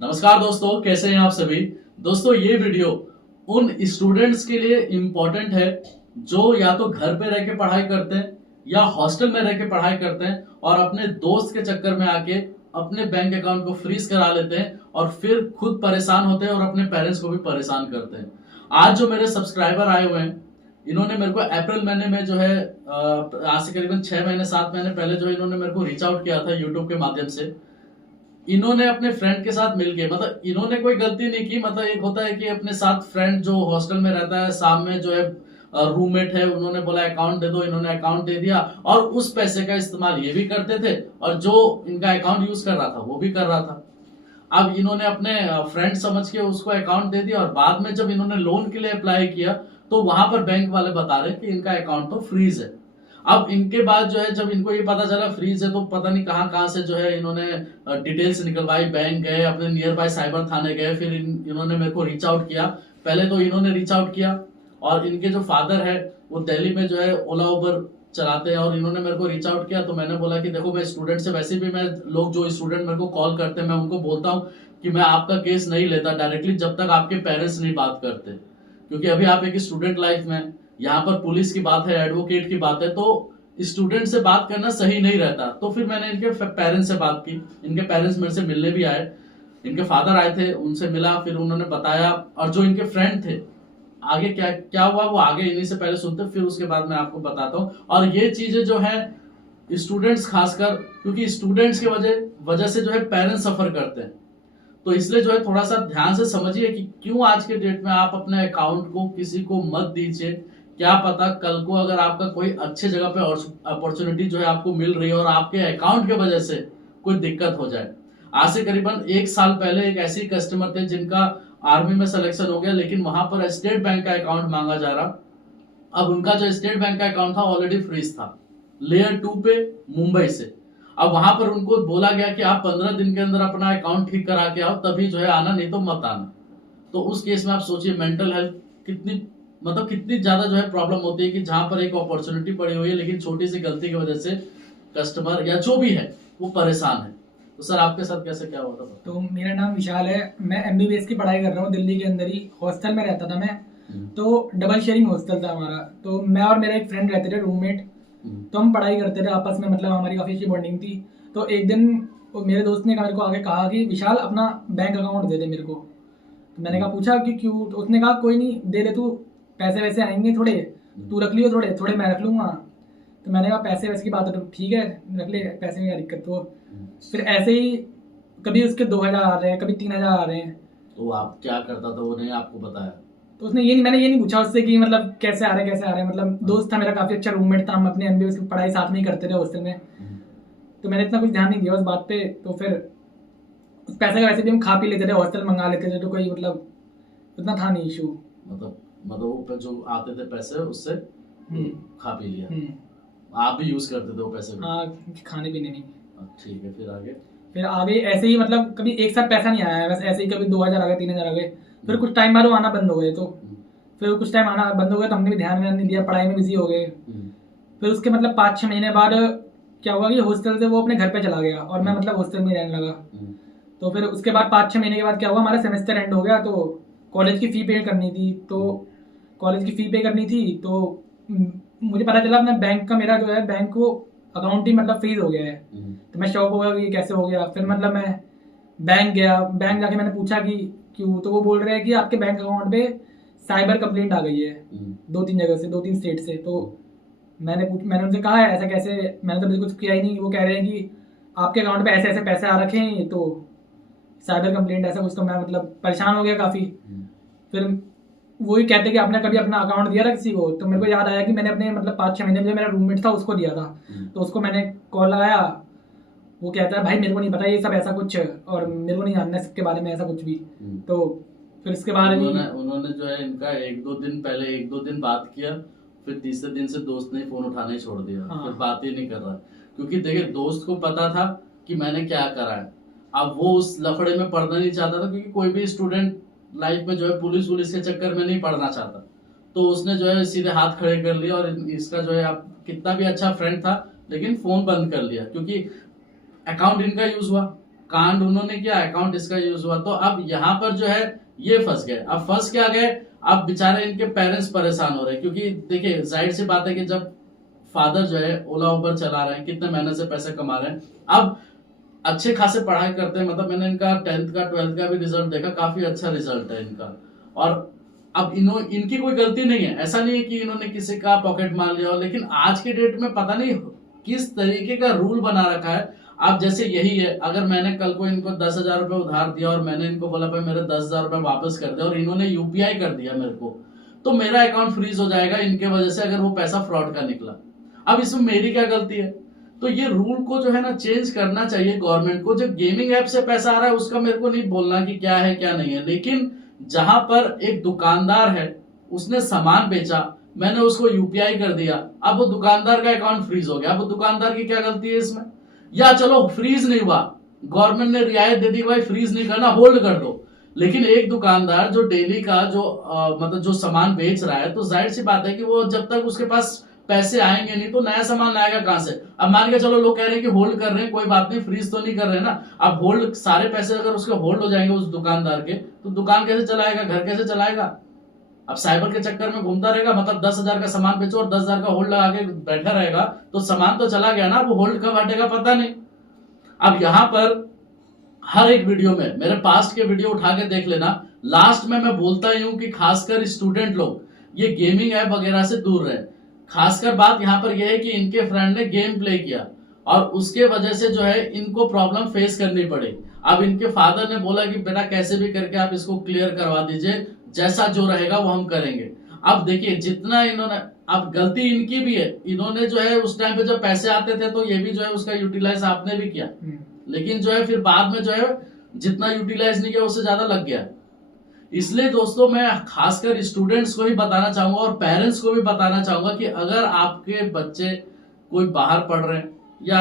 नमस्कार दोस्तों, कैसे हैं आप सभी। दोस्तों, ये वीडियो उन स्टूडेंट्स के लिए इम्पोर्टेंट है जो या तो घर पे रह के पढ़ाई करते हैं या हॉस्टल में रह के पढ़ाई करते हैं और अपने दोस्त के चक्कर में आके अपने बैंक अकाउंट को फ्रीज करा लेते हैं और फिर खुद परेशान होते हैं और अपने पेरेंट्स को भी परेशान करते हैं। आज जो मेरे सब्सक्राइबर आए हुए हैं, इन्होंने मेरे को अप्रैल महीने में जो है आज से करीबन 6 महीने 7 महीने पहले जो इन्होंने मेरे को रीच आउट किया था यूट्यूब के माध्यम से। इन्होंने अपने फ्रेंड के साथ मिलके, मतलब इन्होंने कोई गलती नहीं की, मतलब एक होता है कि अपने साथ फ्रेंड जो हॉस्टल में रहता है, साथ में जो है रूममेट है, उन्होंने बोला अकाउंट दे दो, इन्होंने अकाउंट दे दिया और उस पैसे का इस्तेमाल ये भी करते थे और जो इनका अकाउंट यूज कर रहा था वो भी कर रहा था। अब इन्होंने अपने फ्रेंड समझ के उसको अकाउंट दे दिया और बाद में जब इन्होंने लोन के लिए अप्लाई किया तो वहां पर बैंक वाले बता रहे कि इनका अकाउंट तो फ्रीज है। अब इनके बाद जो है जब इनको ये पता चला फ्रीज है तो पता नहीं कहाँ कहाँ से जो है इन्होंने डिटेल्स निकलवाई, बैंक गए, अपने नियर बाय साइबर थाने गए, फिर इन्होंने मेरे को रीच आउट किया। पहले तो इन्होंने रीच आउट किया और इनके जो फादर है वो दिल्ली में जो है ओला उबर चलाते हैं और इन्होंने मेरे को रीच आउट किया। तो मैंने बोला कि देखो, मैं स्टूडेंट से वैसे भी, मैं लोग जो स्टूडेंट मेरे को कॉल करते हैं मैं उनको बोलता हूँ कि मैं आपका केस नहीं लेता डायरेक्टली जब तक आपके पेरेंट्स नहीं बात करते, क्योंकि अभी आप एक स्टूडेंट लाइफ में, यहाँ पर पुलिस की बात है, एडवोकेट की बात है, तो स्टूडेंट से बात करना सही नहीं रहता। तो फिर मैंने इनके पेरेंट्स से बात की, इनके पेरेंट्स मेरे से मिलने भी आए, इनके फादर आए थे, उनसे मिला, फिर उन्होंने बताया। और जो इनके फ्रेंड थे, आगे क्या क्या हुआ वो आगे इन्हीं से पहले सुनते, फिर उसके बाद मैं आपको बताता हूँ। और ये चीजें जो है स्टूडेंट्स खासकर, क्योंकि स्टूडेंट्स की वजह से जो है पेरेंट्स सफर करते हैं, तो इसलिए जो है थोड़ा सा ध्यान से समझिए कि क्यों आज के डेट में आप अपने अकाउंट को किसी को मत दीजिए। क्या पता कल को अगर आपका कोई अच्छे जगह पे अपॉर्चुनिटी जो है आपको मिल रही है और आपके अकाउंट के वजह से कोई दिक्कत हो जाए। आज से करीबन 1 साल पहले एक ऐसे कस्टमर थे जिनका आर्मी में सिलेक्शन हो गया, लेकिन वहां पर स्टेट बैंक का अकाउंट मांगा जा रहा। अब उनका जो स्टेट बैंक का अकाउंट था ऑलरेडी फ्रीज था, लेयर 2 पे, मुंबई से। अब वहां पर उनको बोला गया कि आप 15 दिन के अंदर अपना अकाउंट ठीक करा के आओ, तभी जो है आना, नहीं तो मत आना। तो उस केस में आप सोचिए मेंटल हेल्थ कितनी, मतलब कितनी ज्यादा जो है प्रॉब्लम होती है कि जहां पर एक अपॉर्चुनिटी पड़ी हुई है लेकिन छोटी सी गलती की वजह से कस्टमर या जो भी है वो परेशान है। तो सर आपके साथ कैसे क्या हुआ था? तो मेरा नाम विशाल है, मैं एमबीबीएस की पढ़ाई कर रहा हूँ दिल्ली के अंदर ही। हॉस्टल में रहता था मैं, तो डबल शेयरिंग हॉस्टल था हमारा। तो मैं और मेरा एक फ्रेंड रहते थे, रूममेट। तो हम पढ़ाई करते थे आपस में, मतलब हमारी काफ़ी अच्छी बॉन्डिंग थी। तो एक दिन मेरे दोस्त ने मेरे को आगे कहा कि विशाल अपना बैंक अकाउंट दे दे मेरे को। तो मैंने कहा, पूछा कि क्यों? तो उसने कहा कोई नहीं, दे दे तू, पैसे वैसे आएंगे थोड़े, तू रख लियो, थोड़े थोड़े मैं रख लूँगा। तो मैंने कहा पैसे वैसे की बात है तो ठीक है, रख ले, पैसे में क्या दिक्कत। तो फिर ऐसे ही कभी उसके 2,000 आ रहे हैं, कभी 3,000 आ रहे हैं। तो आप क्या करता था वो नहीं आपको बताया? तो उसने मैंने ये नहीं पूछा उससे कि मतलब कैसे आ रहे हैं, कैसे आ रहे हैं। मतलब दोस्त था मेरा, काफ़ी अच्छा रूममेट था, हम अपने एमबीबीएस की पढ़ाई साथ में ही करते थे हॉस्टल में। तो मैंने इतना कुछ ध्यान नहीं दिया उस बात पे। तो फिर उस पैसे का वैसे भी हम खा पी लेते थे, हॉस्टल मंगा लेते थे, तो कोई मतलब उतना था नहीं इशू। मतलब वो जो आते थे पैसे उससे खा पी लिया। आप भी यूज करते थे वो पैसे? हाँ, खाने पीने नहीं। ठीक है, फिर आगे ऐसे ही, मतलब कभी एक साथ पैसा नहीं आया है, बस ऐसे ही कभी 2,000 आ गए, 3,000 आ गए। फिर कुछ टाइम बाद वो आना बंद हो गए। तो फिर कुछ टाइम आना बंद हो गया तो हमने भी ध्यान नहीं दिया, पढ़ाई में बिजी हो गए। फिर उसके मतलब 5-6 महीने बाद क्या हुआ कि हॉस्टल से वो अपने घर पे चला गया और मैं मतलब हॉस्टल में रहने लगा। तो फिर उसके बाद 5-6 महीने के बाद क्या हुआ, हमारा सेमेस्टर एंड हो गया, तो कॉलेज की फ़ी पे करनी थी। तो कॉलेज की फ़ी पे करनी थी तो मुझे पता चला अपना बैंक का, मेरा जो है बैंक को अकाउंट ही मतलब फ्रीज हो गया है। तो मैं शॉक हो गया कि ये कैसे हो गया। फिर मतलब मैं बैंक गया, बैंक जाके मैंने पूछा कि क्यों। तो वो बोल रहे हैं कि आपके बैंक अकाउंट पे साइबर कंप्लेंट आ गई है 2-3 जगह से, 2-3 स्टेट से। तो मैंने उनसे कहा है ऐसा कैसे, मैंने तो बिल्कुल कुछ किया ही नहीं। वो कह रहे हैं कि आपके अकाउंट पे ऐसे ऐसे पैसे आ रखे हैं, तो साइबर कंप्लेंट ऐसा कुछ। तो मैं मतलब परेशान हो गया काफ़ी। फिर वही कहते कि आपने कभी अपना अकाउंट दिया था किसी को? तो मेरे को याद आया कि मैंने अपने मतलब 5-6 महीने में मेरा रूममेट था उसको दिया था। तो उसको मैंने कॉल लगाया, वो कहता है भाई मेरे को नहीं पता ये सब ऐसा कुछ, और मेरे को नहीं जानना इसके बारे में ऐसा कुछ भी। तो फिर इसके बारे में उन्होंने जो है इनका 1-2 दिन पहले 1-2 दिन बात किया, फिर तीसरे दिन से दोस्त ने फोन उठाना ही छोड़ दिया। हाँ। फिर बात ही नहीं कर रहा, क्योंकि देखिए दोस्त को पता था कि मैंने क्या करा है। अब वो उस लफड़े में पढ़ना नहीं चाहता था, क्योंकि कोई भी स्टूडेंट लाइफ में जो है पुलिस के चक्कर में नहीं पढ़ना चाहता। तो उसने जो है सीधे हाथ खड़े कर लिया और इसका जो है, आप कितना भी अच्छा फ्रेंड था लेकिन फोन बंद कर लिया, क्योंकि अकाउंट इनका यूज हुआ। कांड उन्होंने किया, अकाउंट इसका यूज हुआ। तो अब यहाँ पर जो है ये फंस गए। अब फंस क्या गए, अब बेचारे इनके पेरेंट्स परेशान हो रहे हैं, क्योंकि देखिए जाहिर सी बात है कि जब फादर जो है ओला उबर चला रहे हैं, कितने मेहनत से पैसे कमा रहे हैं, अब अच्छे खासे पढ़ाई करते हैं, मतलब मैंने इनका 10th का 12th का भी रिजल्ट देखा, काफी अच्छा रिजल्ट है इनका। और अब इनकी कोई गलती नहीं है, ऐसा नहीं है कि इन्होंने किसी का पॉकेट मार लिया हो, लेकिन आज के डेट में पता नहीं किस तरीके का रूल बना रखा है। अब जैसे यही है, अगर मैंने कल को इनको 10,000 रुपए उधार दिया और मैंने इनको बोला भाई मेरे 10,000 रुपए वापस कर दे, और इन्होंने यूपीआई कर दिया मेरे को, तो मेरा अकाउंट फ्रीज हो जाएगा इनके वजह से, अगर वो पैसा फ्रॉड का निकला। अब इसमें मेरी क्या गलती है? तो ये रूल को जो है ना चेंज करना चाहिए गवर्नमेंट को। जब गेमिंग ऐप से पैसा आ रहा है उसका मेरे को नहीं बोलना कि क्या है क्या नहीं है, लेकिन जहां पर एक दुकानदार है, उसने सामान बेचा, मैंने उसको यूपीआई कर दिया, अब वो दुकानदार का अकाउंट फ्रीज हो गया, अब वो दुकानदार की क्या गलती है इसमें? या चलो फ्रीज नहीं हुआ, गवर्नमेंट ने रियायत दे दी भाई फ्रीज नहीं करना, होल्ड कर दो, लेकिन एक दुकानदार जो डेली का जो मतलब जो सामान बेच रहा है, तो जाहिर सी बात है कि वो जब तक उसके पास पैसे आएंगे नहीं तो नया सामान आएगा कहां से? अब मान के चलो लोग कह रहे हैं कि होल्ड कर रहे हैं, कोई बात नहीं, फ्रीज तो नहीं कर रहे हैं ना। अब होल्ड, सारे पैसे अगर उसके होल्ड हो जाएंगे उस दुकानदार के, तो दुकान कैसे चलाएगा, घर कैसे चलाएगा? अब साइबर के चक्कर में घूमता रहेगा, मतलब 10,000 का सामान बेचो और 10,000 का होल्ड लगा के बैठा रहेगा, तो सामान तो चला गया ना, वो होल्ड कब हटेगा पता नहीं। अब यहां पर हर एक वीडियो में, मेरे पास्ट के वीडियो उठा के देख लेना, लास्ट में मैं बोलता ही हूं कि खासकर स्टूडेंट लोग ये गेमिंग ऐप वगैरह से दूर रहे। खासकर बात यहाँ पर यह है कि इनके फ्रेंड ने गेम प्ले किया और उसके वजह से जो है इनको प्रॉब्लम फेस करनी पड़ी। अब इनके फादर ने बोला कि बेटा कैसे भी करके आप इसको क्लियर करवा दीजिए, जैसा जो रहेगा वो हम करेंगे। अब देखिए जितना इन्होंने, अब गलती इनकी भी है, इन्होंने जो है उस टाइम पे जब पैसे आते थे तो ये भी जो है उसका यूटिलाइज आपने भी किया, लेकिन जो है फिर बाद में जो है जितना यूटिलाइज नहीं किया उससे ज्यादा लग गया। इसलिए दोस्तों मैं खासकर स्टूडेंट्स को ही बताना चाहूंगा और पेरेंट्स को भी बताना चाहूंगा कि अगर आपके बच्चे कोई बाहर पढ़ रहे हैं या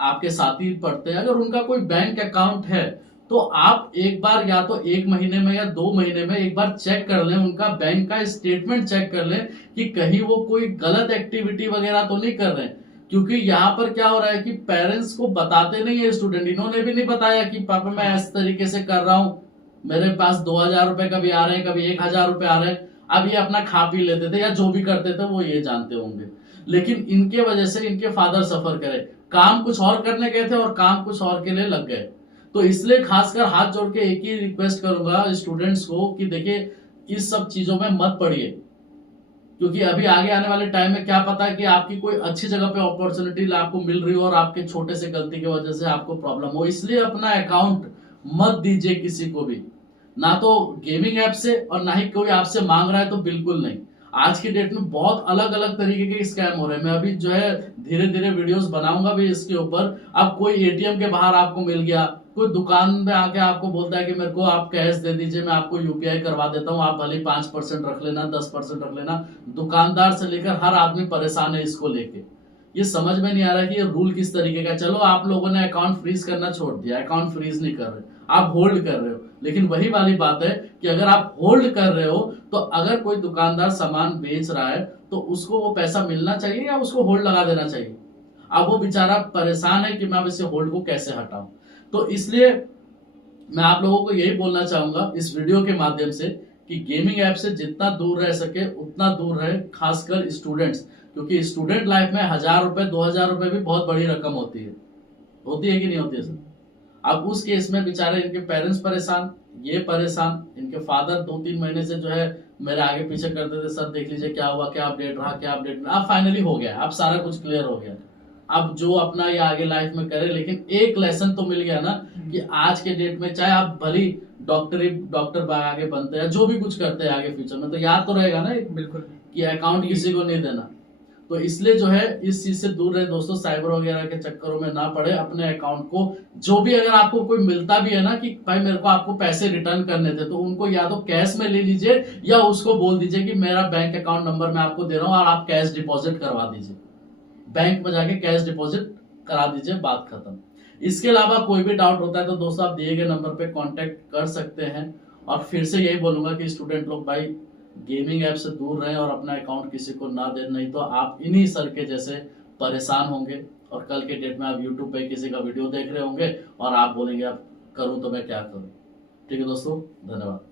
आपके साथी पढ़ते हैं, अगर उनका कोई बैंक अकाउंट है, तो आप एक बार या तो 1 महीने में या 2 महीने में एक बार चेक कर लें, उनका बैंक का स्टेटमेंट चेक कर लें कि कहीं वो कोई गलत एक्टिविटी वगैरह तो नहीं कर रहे हैं। क्योंकि यहाँ पर क्या हो रहा है कि पेरेंट्स को बताते नहीं है स्टूडेंट, इन्होंने भी नहीं बताया कि पापा मैं इस तरीके से कर रहा हूँ, मेरे पास 2,000 रुपए कभी आ रहे हैं, कभी 1,000 रुपए आ रहे हैं। अब ये अपना खा पी लेते थे या जो भी करते थे वो ये जानते होंगे, लेकिन इनके वजह से इनके फादर सफर करे, काम कुछ और करने गए थे और काम कुछ और के लिए लग गए। तो इसलिए खासकर हाथ जोड़ के एक ही रिक्वेस्ट करूंगा स्टूडेंट्स को कि देखिए इस सब चीजों में मत पड़िए, क्योंकि अभी आगे आने वाले टाइम में क्या पता कि आपकी कोई अच्छी जगह पे अपॉर्चुनिटी आपको मिल रही हो और आपके छोटे से गलती की वजह से आपको प्रॉब्लम हो। इसलिए अपना अकाउंट मत दीजिए किसी को भी, ना तो गेमिंग ऐप से और ना ही कोई आपसे मांग रहा है तो बिल्कुल नहीं। आज की डेट में बहुत अलग अलग तरीके के स्कैम हो रहे हैं, मैं अभी जो है धीरे धीरे वीडियोस बनाऊंगा भी इसके ऊपर। अब कोई एटीएम के बाहर आपको मिल गया, कोई दुकान में आके आपको बोलता है कि मेरे को आप कैश दे दीजिए, मैं आपको यूपीआई करवा देता हूँ, आप भले 5% रख लेना, 10% रख लेना। दुकानदार से लेकर हर आदमी परेशान है इसको लेके। ये समझ में नहीं आ रहा कि ये रूल किस तरीके का। चलो आप लोगों ने अकाउंट फ्रीज करना छोड़ दिया, अकाउंट फ्रीज नहीं कर रहे, आप होल्ड कर रहे हो, लेकिन वही वाली बात है कि अगर आप होल्ड कर रहे हो तो अगर कोई दुकानदार सामान बेच रहा है तो उसको वो पैसा मिलना चाहिए या उसको होल्ड लगा देना चाहिए। अब वो बेचारा परेशान है कि मैं अब इसे होल्ड को कैसे हटाऊं। तो इसलिए मैं आप लोगों को यही बोलना चाहूंगा इस वीडियो के माध्यम से कि गेमिंग ऐप से जितना दूर रह सके उतना दूर रहे, खासकर स्टूडेंट्स, क्योंकि स्टूडेंट लाइफ में 1,000 रुपए 2,000 रुपए भी बहुत बड़ी रकम होती है कि नहीं होती है सर? अब उस केस में बेचारे इनके पेरेंट्स परेशान, ये परेशान, इनके फादर 2-3 महीने से जो है मेरे आगे पीछे करते थे, सर देख लीजिए क्या हुआ, क्या अपडेट रहा, क्या अपडेट रहा। अब फाइनली हो गया, अब सारा कुछ क्लियर हो गया, अब जो अपना ये आगे लाइफ में करे। लेकिन एक लेसन तो मिल गया ना कि आज के डेट में चाहे आप भली डॉक्टर आगे बनते हैं, जो भी कुछ करते हैं आगे फ्यूचर में, तो याद तो रहेगा ना बिल्कुल कि अकाउंट किसी को नहीं देना। तो इसलिए जो है इस चीज से दूर रहे दोस्तों, साइबर वगैरह के चक्करों में ना पड़े। अपने अकाउंट को जो भी, अगर आपको कोई मिलता भी है ना कि भाई मेरे को आपको पैसे रिटर्न करने थे, तो उनको या तो कैश में ले लीजिए या उसको बोल दीजिए कि मेरा बैंक अकाउंट नंबर मैं आपको दे रहा हूँ और आप कैश डिपॉजिट करवा दीजिए, बैंक में जाके कैश डिपॉजिट करा दीजिए, बात खत्म। इसके अलावा कोई भी डाउट होता है तो दोस्तों आप दिए गए नंबर पे कांटेक्ट कर सकते हैं। और फिर से यही बोलूंगा कि स्टूडेंट लोग भाई गेमिंग ऐप से दूर रहें और अपना अकाउंट किसी को ना दें, नहीं तो आप इन्हीं सर के जैसे परेशान होंगे और कल के डेट में आप यूट्यूब पे किसी का वीडियो देख रहे होंगे और आप बोलेंगे अब करूँ तो मैं क्या करूँ। ठीक है दोस्तों, धन्यवाद।